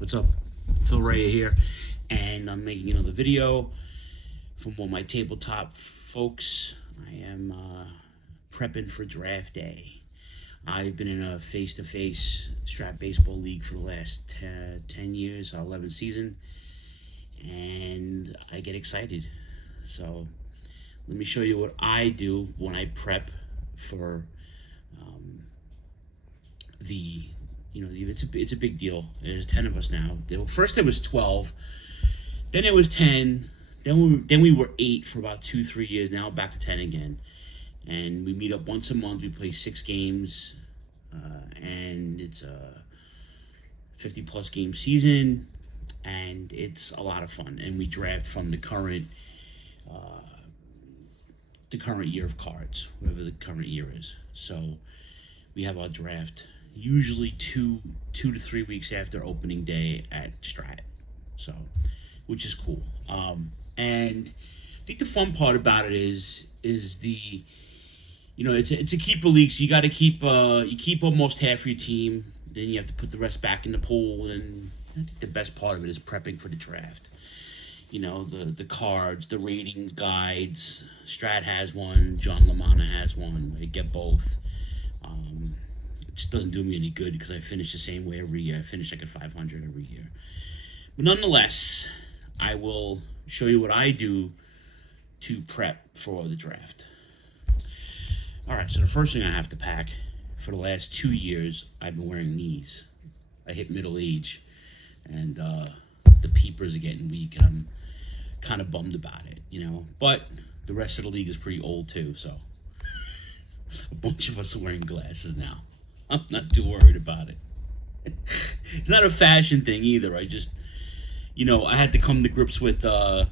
What's up? Phil Ray here, and I'm making another video from one of my tabletop folks. I am prepping for draft day. I've been in a face-to-face Strat baseball league for the last 10 years, 11th season, and I get excited. So let me show you what I do when I prep for the it's a big deal. There's 10 of us now. First there was 12, then it was 10, then we were 8 for about 2-3 years. Now back to 10 again, and we meet up once a month. We play 6 games, and it's a 50-plus game season, and it's a lot of fun. And we draft from the current year of cards, whatever the current year is. So we have our draft usually two to 3 weeks after opening day at Strat, so which is cool. And I think the fun part about it is the it's a keeper league, so you got to keep you keep almost half your team, then you have to put the rest back in the pool. And I think the best part of it is prepping for the draft. The cards, the ratings guides. Strat has one, John LaManna has one. I get both. It just doesn't do me any good because I finish the same way every year. I finish like at 500 every year. But nonetheless, I will show you what I do to prep for the draft. All right, so the first thing I have to pack, for the last 2 years, I've been wearing these. I hit middle age, and the peepers are getting weak, and I'm kind of bummed about it, But the rest of the league is pretty old too, so a bunch of us are wearing glasses now. I'm not too worried about it. It's not a fashion thing either. I just, I had to come to grips with the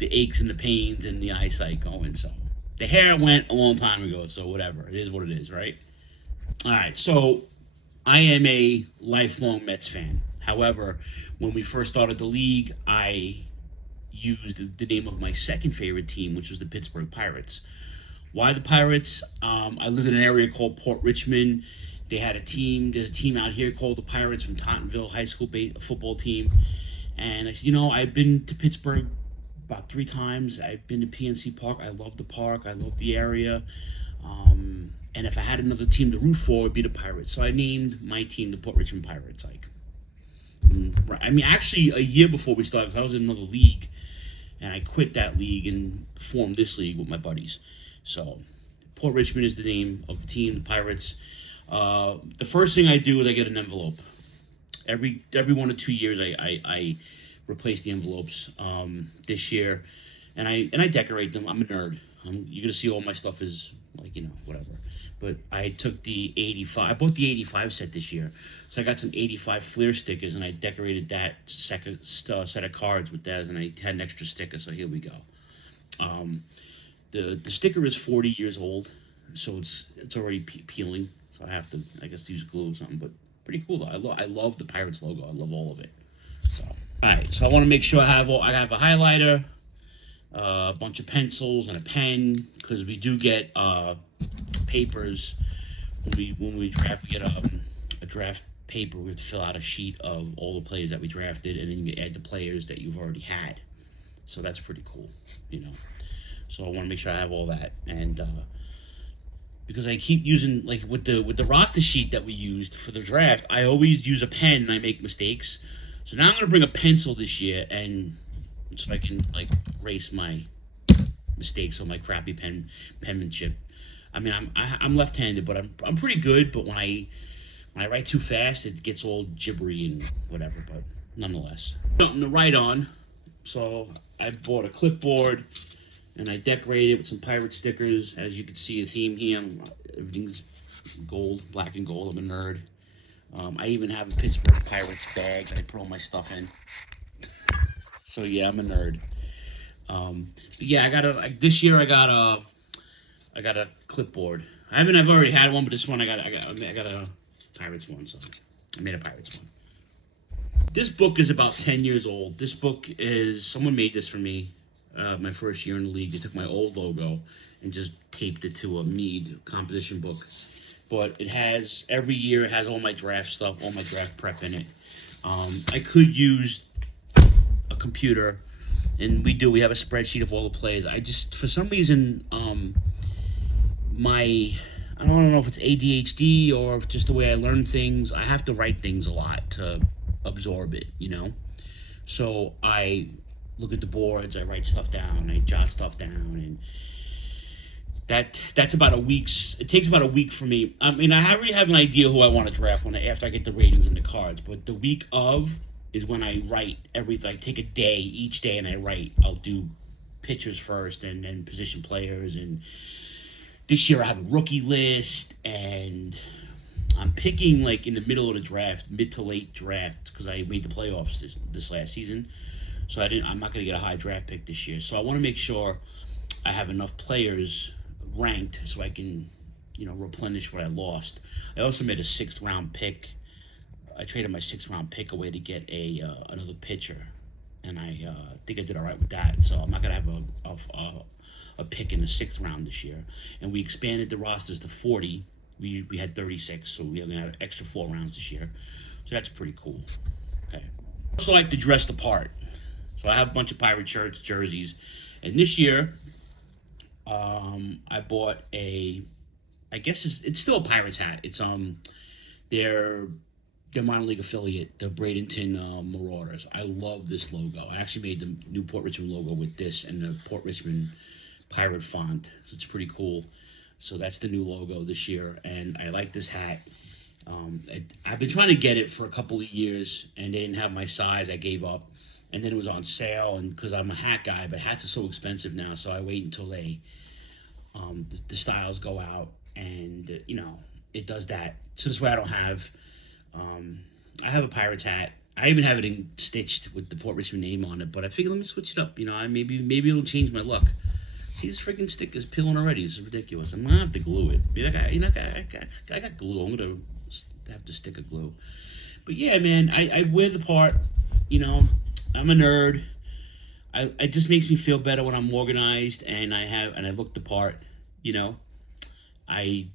aches and the pains and the eyesight going. So the hair went a long time ago, so whatever. It is what it is, right? All right, so I am a lifelong Mets fan. However, when we first started the league, I used the name of my second favorite team, which was the Pittsburgh Pirates. Why the Pirates? I lived in an area called Port Richmond. They had a team. There's a team out here called the Pirates from Tottenville High School football team. And I said, I've been to Pittsburgh about 3 times. I've been to PNC Park. I love the park. I love the area. And if I had another team to root for, it would be the Pirates. So I named my team the Port Richmond Pirates. Actually, a year before we started, because I was in another league, and I quit that league and formed this league with my buddies. So Port Richmond is the name of the team, the Pirates. The first thing I do is I get an envelope. Every 1 or 2 years, I replace the envelopes. This year, and I decorate them. I'm a nerd. You're gonna see all my stuff is whatever. But I took the 85. I bought the 85 set this year, so I got some 85 Flair stickers, and I decorated that second set of cards with that, and I had an extra sticker. So here we go. The sticker is 40 years old, so it's already peeling. So I have to, I guess, use glue or something. But pretty cool though. I love the Pirates logo. I love all of it. So all right. So I want to make sure I have a highlighter, a bunch of pencils, and a pen, because we do get papers when we draft. We get a draft paper. We have to fill out a sheet of all the players that we drafted, and then you add the players that you've already had. So that's pretty cool, So I want to make sure I have all that, and because I keep using, like with the roster sheet that we used for the draft, I always use a pen and I make mistakes. So now I'm gonna bring a pencil this year, and so I can erase my mistakes on my crappy penmanship. I'm left-handed, but I'm pretty good. But when I write too fast, it gets all gibbery and whatever. But nonetheless, something to write on. So I bought a clipboard, and I decorated it with some pirate stickers. As you can see, a theme here. Everything's gold, black and gold. I'm a nerd. I even have a Pittsburgh Pirates bag that I put all my stuff in. So yeah, I'm a nerd. But yeah, this year I got a clipboard. I've already had one, but this one I got a Pirates one. So I made a Pirates one. This book is about 10 years old. This book someone made this for me. My first year in the league. They took my old logo and just taped it to a Mead composition book. But every year it has all my draft stuff, all my draft prep in it. I could use a computer, and we have a spreadsheet of all the plays. I just, for some reason, my I don't know if it's ADHD or if just the way I learn things. I have to write things a lot to absorb it, you know. So I look at the boards, I write stuff down, I jot stuff down, and that's about a week's. It takes about a week for me. I mean, I already have an idea who I want to draft after I get the ratings and the cards. But the week of is when I write everything. I take a day each day and I write. I'll do pitchers first and then position players. And this year I have a rookie list, and I'm picking like in the middle of the draft, mid to late draft, because I made the playoffs this last season. So I'm not going to get a high draft pick this year. So I want to make sure I have enough players ranked so I can, replenish what I lost. I also made a 6th-round pick. I traded my 6th-round pick away to get another pitcher, and I think I did all right with that. So I'm not gonna have a pick in the 6th round this year. And we expanded the rosters to 40. We had 36, so we're gonna have an extra 4 rounds this year. So that's pretty cool. Okay. I also like to dress the part. So I have a bunch of pirate shirts, jerseys, and this year I bought I guess it's still a Pirates hat. It's their minor league affiliate, the Bradenton Marauders. I love this logo. I actually made the new Port Richmond logo with this and the Port Richmond pirate font. So it's pretty cool. So that's the new logo this year, and I like this hat. I've been trying to get it for a couple of years, and they didn't have my size. I gave up, and then it was on sale, and because I'm a hat guy, but hats are so expensive now, so I wait until the styles go out, and it does that. So this way I don't have I have a Pirates hat. I even have it stitched with the Port Richmond name on it, but I figure let me switch it up. Maybe it'll change my look. See, this freaking stick is peeling already. This is ridiculous. I'm gonna have to glue it. I got glue. I'm gonna have to stick a glue. But yeah, man, I wear the part. I'm a nerd. It just makes me feel better when I'm organized and I look the part. I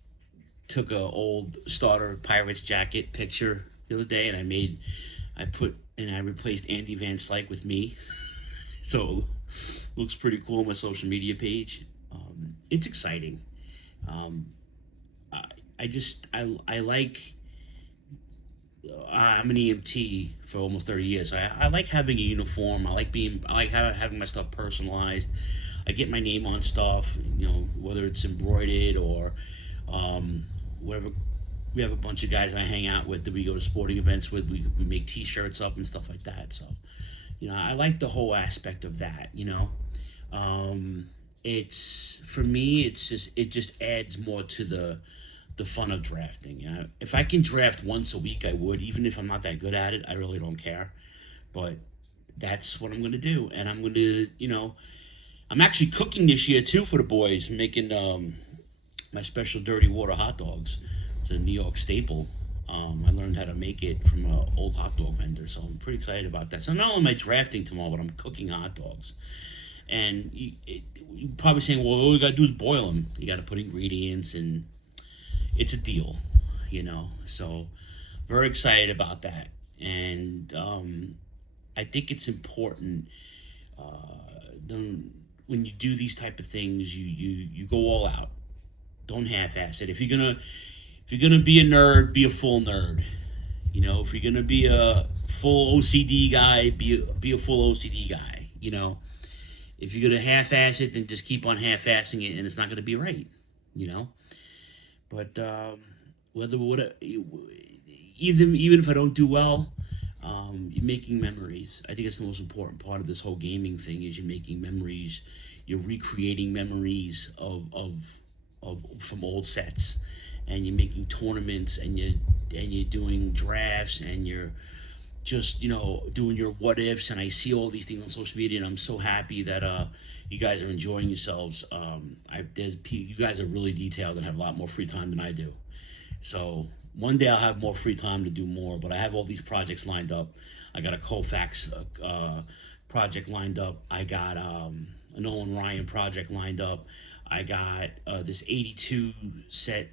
took a old starter Pirates jacket picture the other day, and I replaced Andy Van Slyke with me. So it looks pretty cool on my social media page. It's exciting. I like. I'm an EMT for almost 30 years. I like having a uniform. I like having my stuff personalized. I get my name on stuff, whether it's embroidered or whatever. We have a bunch of guys I hang out with that we go to sporting events with. We make T-shirts up and stuff like that. So, I like the whole aspect of that. It's for me. It just adds more to the fun of drafting. If I can draft once a week, I would. Even if I'm not that good at it, I really don't care. But that's what I'm going to do, and I'm going to, I'm actually cooking this year too for the boys, making my special dirty water hot dogs. It's a New York staple. I learned how to make it from an old hot dog vendor, so I'm pretty excited about that. So not only am I drafting tomorrow, but I'm cooking hot dogs. And you're probably saying, well, all you got to do is boil them. You got to put ingredients, and it's a deal, So very excited about that. And I think it's important when you do these type of things, you go all out. Don't half-ass it. If you're gonna be a nerd, be a full nerd. If you're gonna be a full OCD guy, be a full OCD guy. If you're gonna half-ass it, then just keep on half-assing it, and it's not gonna be right. But even if I don't do well, you're making memories. I think it's the most important part of this whole gaming thing is you're making memories. You're recreating memories of from old sets, and you're making tournaments, and you're doing drafts, and you're just doing your what ifs. And I see all these things on social media, and I'm so happy that you guys are enjoying yourselves. You guys are really detailed and have a lot more free time than I do. So one day I'll have more free time to do more, but I have all these projects lined up. I got a Colfax project lined up. I got an Owen Ryan project lined up. I got this 82 set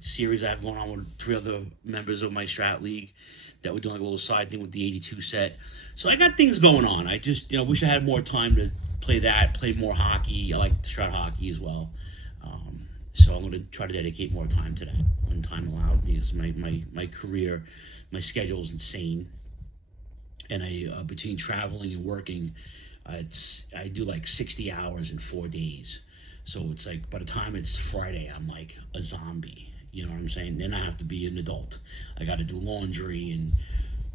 series I have going on with 3 other members of my Strat League that we're doing like a little side thing with the 82 set. So I got things going on. I just wish I had more time to play more hockey. I like Strat hockey as well. So I'm going to try to dedicate more time to that when time allows, because my career, my schedule is insane, and between traveling and working, I do like 60 hours in 4 days. So it's like by the time it's Friday, I'm like a zombie. You know what I'm saying? Then I have to be an adult. I got to do laundry and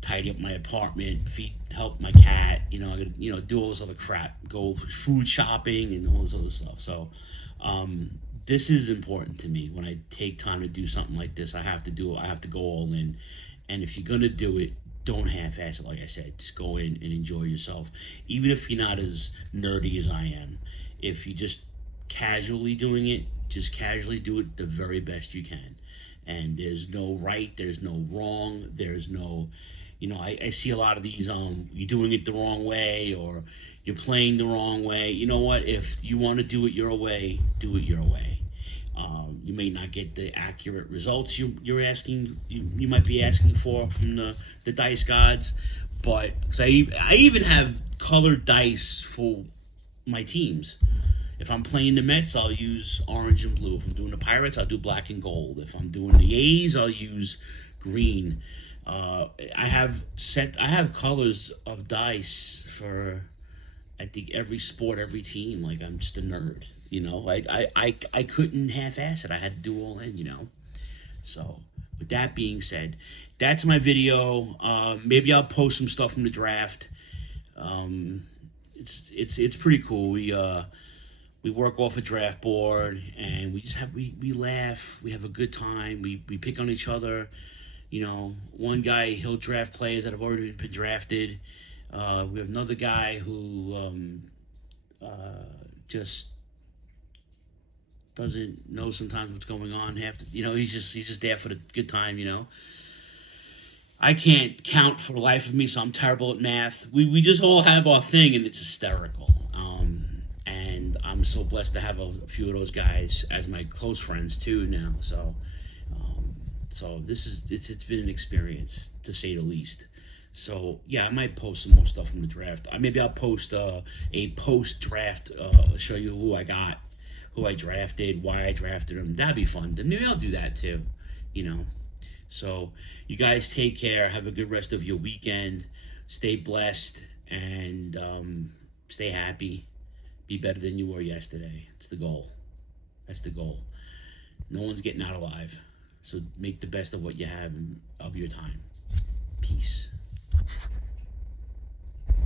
tidy up my apartment, help my cat. I got to do all this other crap, go food shopping and all this other stuff. So this is important to me. When I take time to do something like this, I have to do it. I have to go all in. And if you're gonna do it, don't half-ass it. Like I said, just go in and enjoy yourself. Even if you're not as nerdy as I am, if you just casually doing it, just casually do it the very best you can. And there's no right, there's no wrong, there's no, I see a lot of these, you're doing it the wrong way, or you're playing the wrong way. You know what? If you want to do it your way, do it your way. You may not get the accurate results you're asking, you might be asking for from the dice gods, but 'cause I even have colored dice for my teams. If I'm playing the Mets, I'll use orange and blue. If I'm doing the Pirates, I'll do black and gold. If I'm doing the A's, I'll use green. I have colors of dice for, I think, every sport, every team. Like, I'm just a nerd. I couldn't half-ass it. I had to do all in. So with that being said, that's my video. Maybe I'll post some stuff from the draft. It's pretty cool. We work off a draft board, and we laugh, we have a good time, we pick on each other. One guy, he'll draft players that have already been drafted. We have another guy who just doesn't know sometimes what's going on. He's just there for the good time. I can't count for the life of me, so I'm terrible at math. We just all have our thing, and it's hysterical. And I'm so blessed to have a few of those guys as my close friends too now. So it's been an experience, to say the least. So yeah, I might post some more stuff from the draft. Maybe I'll post a post-draft, show you who I got, who I drafted, why I drafted them. That'd be fun. Then maybe I'll do that too. So you guys take care. Have a good rest of your weekend. Stay blessed and stay happy. Be better than you were yesterday. It's the goal. That's the goal. No one's getting out alive. So make the best of what you have of your time. Peace.